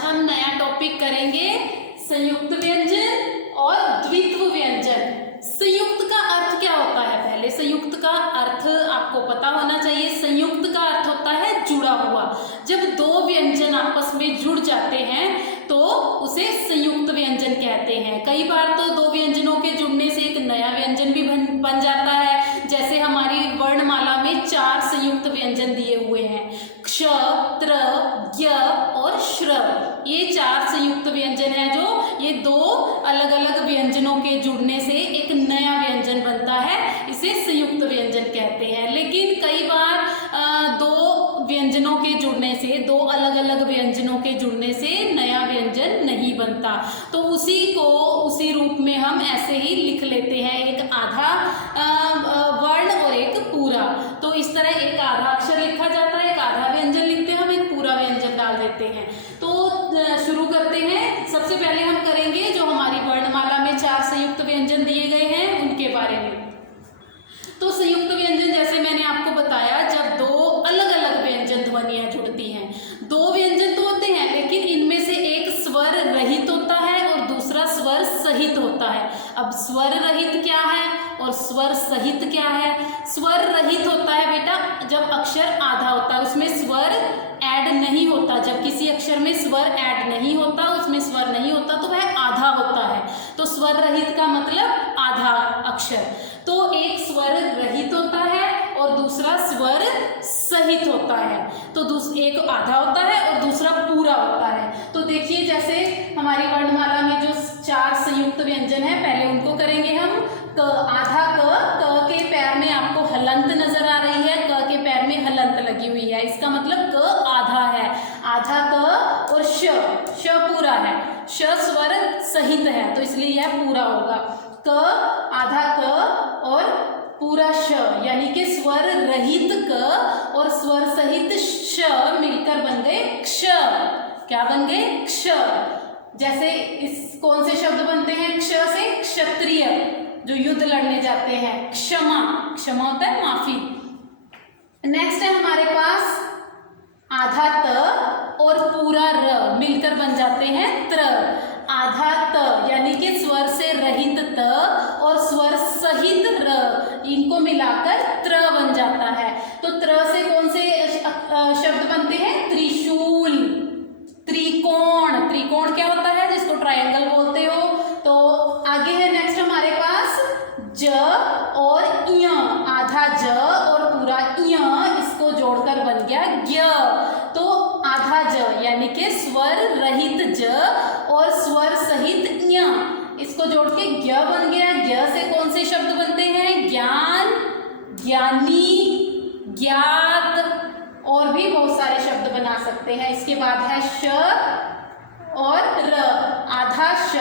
हम नया टॉपिक करेंगे संयुक्त व्यंजन और द्वित्व व्यंजन। संयुक्त का अर्थ क्या होता है? पहले संयुक्त का अर्थ आपको पता होना चाहिए। संयुक्त का अर्थ होता है जुड़ा हुआ। जब दो व्यंजन आपस में जुड़ जाते हैं तो उसे संयुक्त व्यंजन कहते हैं। कई बार तो दो व्यंजनों के जुड़ने से एक नया व्यंजन भी बन जाता है। जैसे हमारी वर्णमाला में 4 संयुक्त व्यंजन दिए हुए हैं, क्ष, त्र, ज्ञ और श्र। ये 4 संयुक्त व्यंजन हैं जो ये दो अलग अलग व्यंजनों के जुड़ने से एक नया व्यंजन बनता है, इसे संयुक्त व्यंजन कहते हैं। लेकिन कई बार दो व्यंजनों के जुड़ने से, दो अलग अलग व्यंजनों के जुड़ने से नया व्यंजन नहीं बनता, तो उसी को उसी रूप में हम ऐसे ही लिख लेते हैं, एक आधा वर्ण और एक पूरा। तो इस तरह एक आधा अक्षर लिखा जाता है, एक आधा व्यंजन लिखते हैं, हम एक पूरा व्यंजन डाल देते हैं। तो शुरू करते हैं। सबसे पहले हम करेंगे जो हमारी वर्णमाला में 4 संयुक्त व्यंजन दिए गए हैं उनके बारे में। तो संयुक्त व्यंजन जैसे मैंने आपको बताया, जब दो अलग अलग व्यंजन ध्वनियां जुड़ती हैं। दो व्यंजन तो होते हैं लेकिन इनमें से एक स्वर रहित होता है और दूसरा स्वर सहित होता है। अब स्वर रहित क्या है और स्वर सहित क्या है? स्वर रहित होता है बेटा जब अक्षर आधा होता है, उसमें स्वर ऐड नहीं होता। जब किसी अक्षर में स्वर ऐड नहीं होता, उसमें स्वर नहीं होता, तो वह आधा होता है। तो स्वर रहित का मतलब आधा अक्षर। तो एक स्वर रहित होता है और दूसरा स्वर सहित होता है। तो एक आधा होता है और दूसरा पूरा होता है। तो देखिए जैसे हमारी वर्णमाला में जो 4 संयुक्त व्यंजन है, पहले उनको करेंगे हम। क, आधा क के पैर में आपको हलंत नजर आ रही है, क के पैर में हलंत लगी हुई है, इसका मतलब क आधा है। आधा क और श पूरा है। श स्वर सहित है तो इसलिए यह पूरा होगा। क, आधा क और पूरा श, यानी कि स्वर रहित क और स्वर सहित श मिलकर बन गए क्ष। क्या बन गए? क्ष। जैसे इस कौन से शब्द बनते हैं? क्ष से क्षत्रिय जो युद्ध लड़ने जाते हैं। क्षमा, क्षमा होता है माफी। नेक्स्ट है हमारे पास आधा त और पूरा र मिलकर बन जाते हैं त्र। आधा त यानी कि स्वर से रहित त और स्वर सहित र, इनको मिलाकर त्र बन जाता है। तो त्र से कौन से शब्द बनते हैं? त्रिशूल, त्रिकोण। त्रिकोण क्या होता है? जिसको ट्रायंगल बोलते हो। तो आगे है नेक्स्ट हमारे पास ज और य। आधा ज और पूरा य, इसको जोड़कर बन गया ज्ञ। तो आधा ज यानी कि स्वर रहित ज और स्वर सहित य, इसको जोड़ के ज्ञ बन गया। ज्ञ से कौन से शब्द बनते हैं? ज्ञान, ज्ञानी, ज्ञात और भी बहुत सारे शब्द बना सकते हैं। इसके बाद है श और र। आधा श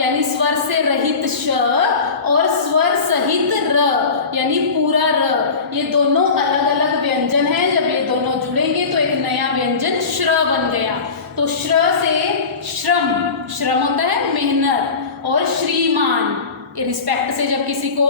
यानी स्वर से रहित श और स्वर सहित र यानी पूरा र। ये दोनों अलग अलग व्यंजन हैं। जब ये दोनों जुड़ेंगे तो एक नया व्यंजन श्र बन गया। तो श्र से श्रम, श्रम होता है मेहनत, और श्रीमान, रिस्पेक्ट से जब किसी को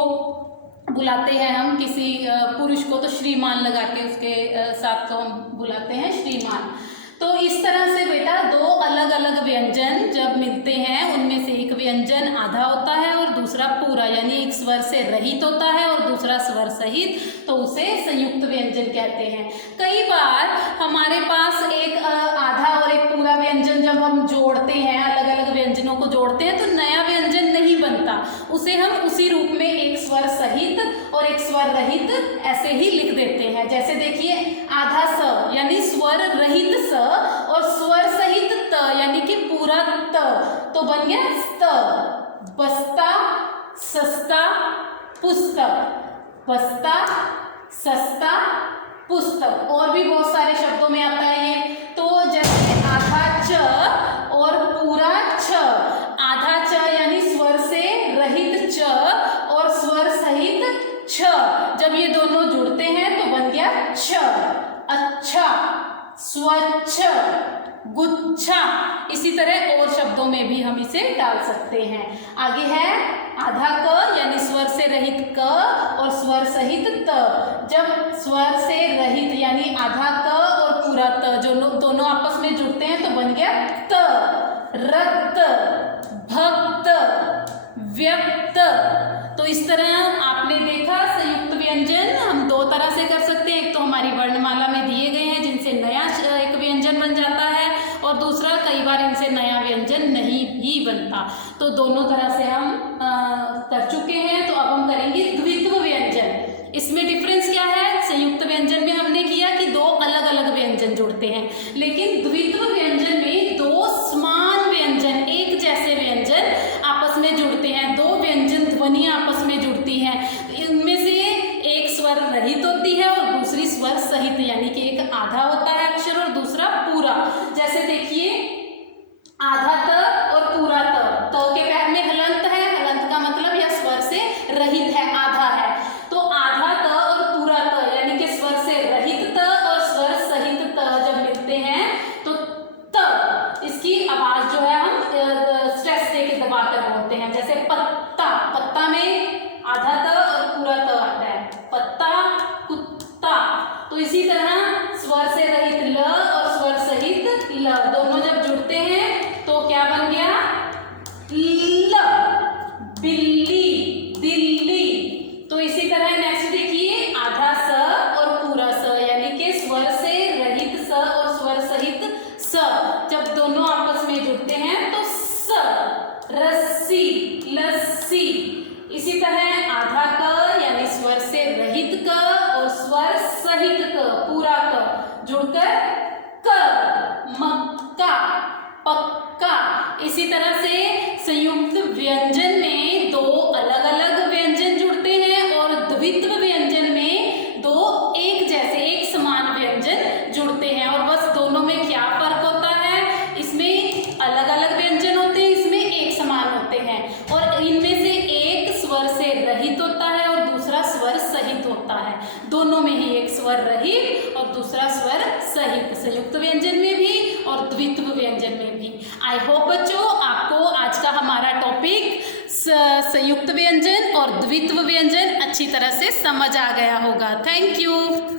बुलाते हैं हम, किसी पुरुष को, तो श्रीमान लगा के उसके साथ तो हम बुलाते हैं श्रीमान। तो इस तरह से बेटा दो अलग अलग व्यंजन जब मिलते हैं, उनमें से एक व्यंजन आधा होता है और दूसरा पूरा, यानी एक स्वर से रहित होता है और दूसरा स्वर सहित, तो उसे संयुक्त व्यंजन कहते हैं। कई बार हमारे पास एक आधा और एक पूरा व्यंजन जब हम जोड़ते हैं, अलग अलग व्यंजनों को जोड़ते हैं, तो नया व्यंजन नहीं बनता। उसे हम उसी रूप में एक स्वर सहित और एक स्वर रहित ऐसे ही लिख देते हैं। जैसे देखिए आधा स यानी स्वर रहित स और स्वर सहित त यानी कि पूरा त, तो बन गया स्त। बस्ता, सस्ता, पुस्तक। बस्ता, सस्ता, पुस्तक। और भी बहुत सारे शब्दों में आता है ये। तो जैसे आधा च और पूरा छ। आधा च यानी स्वर से रहित च और स्वर सहित छ, जब ये दोनों जुड़ते हैं तो बन गया छ। अच्छा, स्वच्छ, गुच्छा। इसी तरह और शब्दों में भी हम इसे डाल सकते हैं। आगे है आधा क यानी स्वर से रहित क और स्वर सहित त। जब स्वर से रहित यानी आधा क और पूरा त, जो दोनों आपस में जुड़ते हैं तो बन गया त। रक्त, भक्त, व्यक्त। तो इस तरह आपने देखा संयुक्त व्यंजन हम दो तरह से कर सकते हैं। एक तो हमारी वर्णमाला में दिए गए हैं जिनसे नया एक व्यंजन बन जाता है, और दूसरा कई बार इनसे नया व्यंजन नहीं भी बनता। तो दोनों तरह से हम कर चुके हैं। तो अब हम करेंगे द्वित्व व्यंजन। इसमें डिफरेंस क्या है? संयुक्त व्यंजन में हमने किया कि दो अलग अलग व्यंजन जुड़ते हैं, लेकिन द्वित्व व्यंजन में दो समान व्यंजन, एक जैसे व्यंजन आपस में जुड़ते हैं। दो व्यंजन ध्वनियां आपस में जुड़ती हैं। इनमें से एक स्वर रहित होती है और दूसरी स्वर सहित, यानी कि एक आधा होता है अक्षर और दूसरा पूरा। जैसे देखिए आधा त और पूरा त। त के पैर में हलंत है, हलंत का मतलब यह स्वर से रहित है, आधा है। तो आधा त और पूरा त यानी कि स्वर से रहित त और स्वर सहित त जब मिलते हैं तो त, इसकी आवाज जो है हम स्ट्रेस दे के दबा कर बोलते हैं। जैसे पत्ता, पत्ता में आधा त और पूरा त आता है। पत्ता, कुत्ता। तो इसी तरह स्वर से रहित ल और स्वर सहित ल दोनों जब जुड़ते हैं तो क्या बन गया? ल। बिल्ली, दिल्ली। तो इसी तरह नेक्स्ट देखिए आधा स और पूरा स, यानी कि स्वर से रहित स और स्वर सहित स जब दोनों आपस में जुड़ते हैं तो स। रस्सी, लस्सी। इसी तरह आधा क यानी स्वर से रहित क और स्वर सहित क, पूरा क जुड़कर क। मक्का, पक्का। इसी तरह से संयुक्त व्यंजन में दो अलग अलग व्यंजन जुड़ते हैं और द्वित्व व्यंजन में दो एक जैसे एक समान व्यंजन जुड़ते हैं। और बस दोनों में क्या फर्क होता है? इसमें अलग अलग व्यंजन होते हैं, इसमें एक समान होते हैं। और इनमें से एक स्वर से रहित होता है और दूसरा स्वर सहित होता है। दोनों में ही एक स्वर रहित और दूसरा स्वर सहित, संयुक्त व्यंजन में भी और द्वित्व व्यंजन में भी। आई होप बच्चों आपको आज का हमारा टॉपिक संयुक्त व्यंजन और द्वित्व व्यंजन अच्छी तरह से समझ आ गया होगा। Thank you.